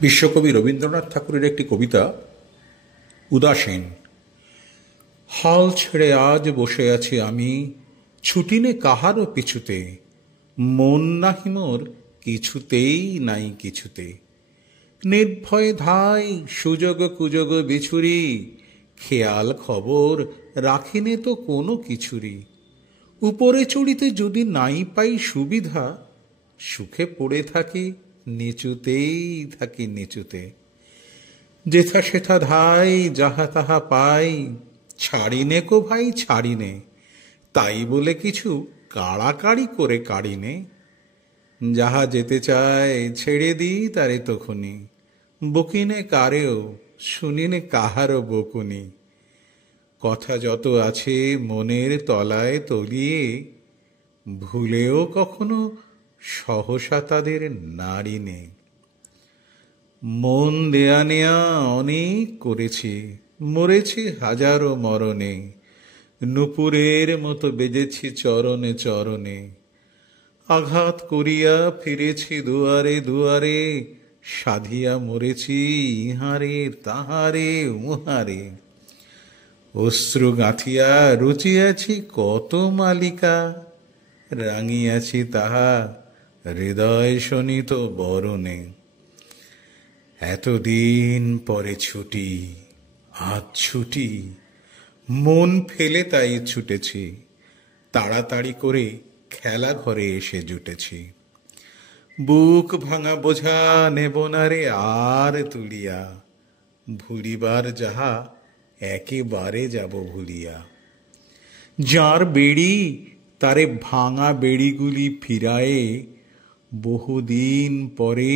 বিশ্বকবি রবীন্দ্রনাথ ঠাকুরের একটি কবিতা উদাসীন। হাল ছেড়ে আজ বসে আছি আমি, ছুটি নে কাহারও পিছুতে, মন নাহি মোর কিছুতেই নাই কিছুতে। নির্ভয় ধাই সুযোগ কুযোগ বিছুরি, খেয়াল খবর রাখিনে তো কোনো কিছুরই। উপরে চড়িতে যদি নাই পাই সুবিধা, সুখে পড়ে থাকি নিচুতেই থাকি নিচুতে। যেথা সেথা ধাই যাহা তাহা পাই, ছাড়িনে কো ভাই ছাড়িনে, তাই বলে কিছু কাড়াকাড়ি করে কাড়িনে। যাহা যেতে চায় ছেড়ে দিই তারে তখনি, বকিনে কারেও শুনিনে কাহারও বকুনি। কথা যত আছে মনের তলায় তলিয়ে, ভুলেও কখনো সহসা তাদের নাড়িনে। মন দেয়া নেয়া অনেক করেছি, মরেছি হাজারো মরণে, নুপুরের মতো বেজেছি চরণে চরণে। আঘাত করিয়া ফিরেছি দুয়ারে দুয়ারে, সাধিয়া মরেছি ইহারে তাহারে উহারে। অশ্রু গাঁথিয়া রুচিয়াছি কত মালিকা, রাঙিয়াছি তাহা হৃদয় শোনিত বরণে। এতদিন পরে ছুটি, আজ ছুটি, মন ফেলে তাই ছুটেছি, তাড়াতাড়ি করে খেলা ঘরে এসে জুটেছি। বুক ভাঙা বোঝা নেব না রে আর তুলিয়া, ভুলিবার যাহা একেবারে যাব ভুলিয়া। যার বেড়ি তারে ভাঙা বেড়িগুলি ফিরায়ে, বহুদিন পরে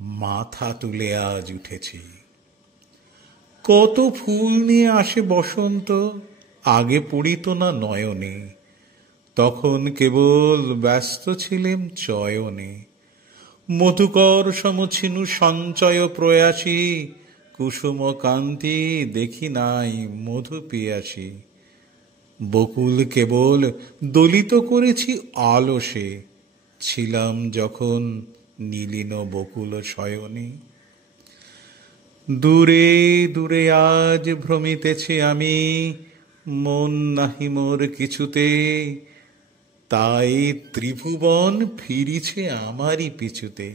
মাথা তুলে আজ উঠেছি। কত ফুল নিয়ে আসে বসন্ত, আগে পড়িত না নয়নে, তখন কেবল ব্যস্ত ছিলেম চয়নে। মধুকর সমছিনু সঞ্চয় প্রয়াসী, কুসুম কান্তি দেখি নাই মধু পিয়াসী। বকুল কেবল দলিত করেছি আলসে, ছিলাম যখন নীলিন বকুল শয়নে। দূরে দূরে আজ ভ্রমিতেছি আমি, মন নাহি মোর কিছুতে, তাই ত্রিভুবন ফিরিছে আমারই পিছুতে।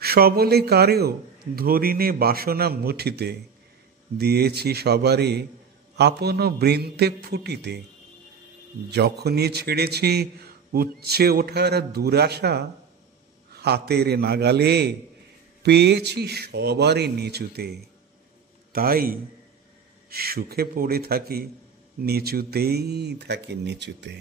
সবলে কারেও ধরিনে বাসনা মুঠিতে, দিয়েছি সবারে আপন বৃন্তে ফুটিতে। যখনই ছেড়েছি উচ্চে ওঠার দুরাশা, হাতের নাগালে পেয়েছি সবারে নিচুতে। তাই সুখে পড়ে থাকি নিচুতেই থাকি নিচুতে।